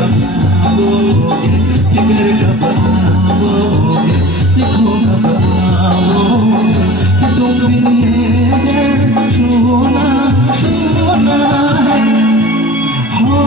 बनाओगे, जिगर का बनाओगे, देखो कब आओगे कि तुम भी ये सोना सोना है हो।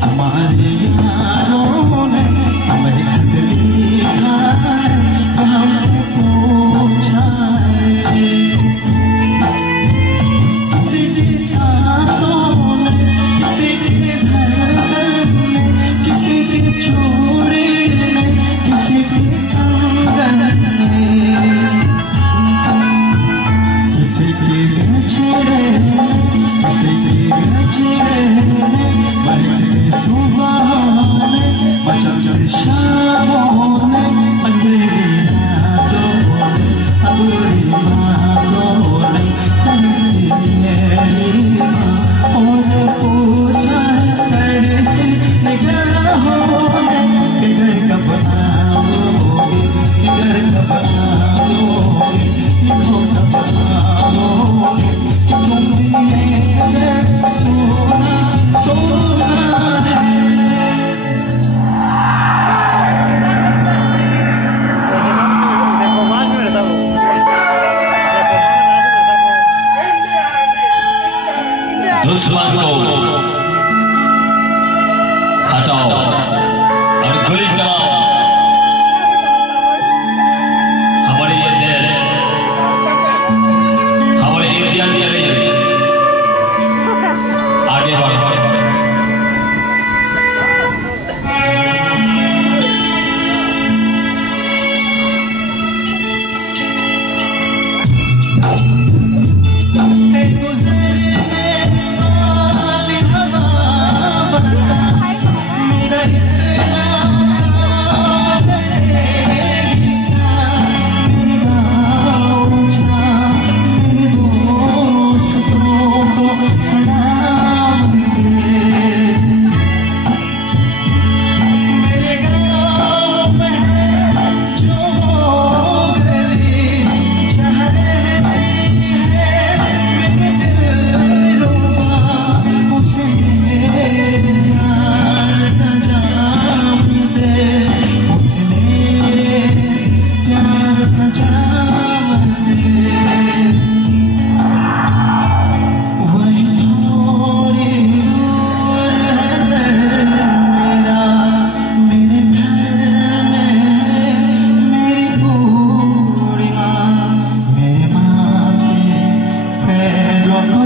हमारे यारों ने हमें खत लिखा है, हमसे पूछा है, किसी की सांसों ने, किसी की धड़कन ने, किसी की चूड़ी ने, किसी की कंगन ने, किसी की गजरे, किसी की गजरे महके सुबह ने, मचलती शामों ने, अंधेरी रातों ने, अधूरी बातों ने, कहती मेरी माँ और पूछा करती निगाहों ने, कि घर कब आओगे, कि घर कब आओगे, देखो कब आओगे कि तुम भी ये सोना सोना है। दुश्मन को हटाओ और गोली चलाओ। हमारे ये देश, हमारे इंडिया चले आगे बढ़ो।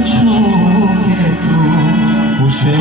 छू के तू उसे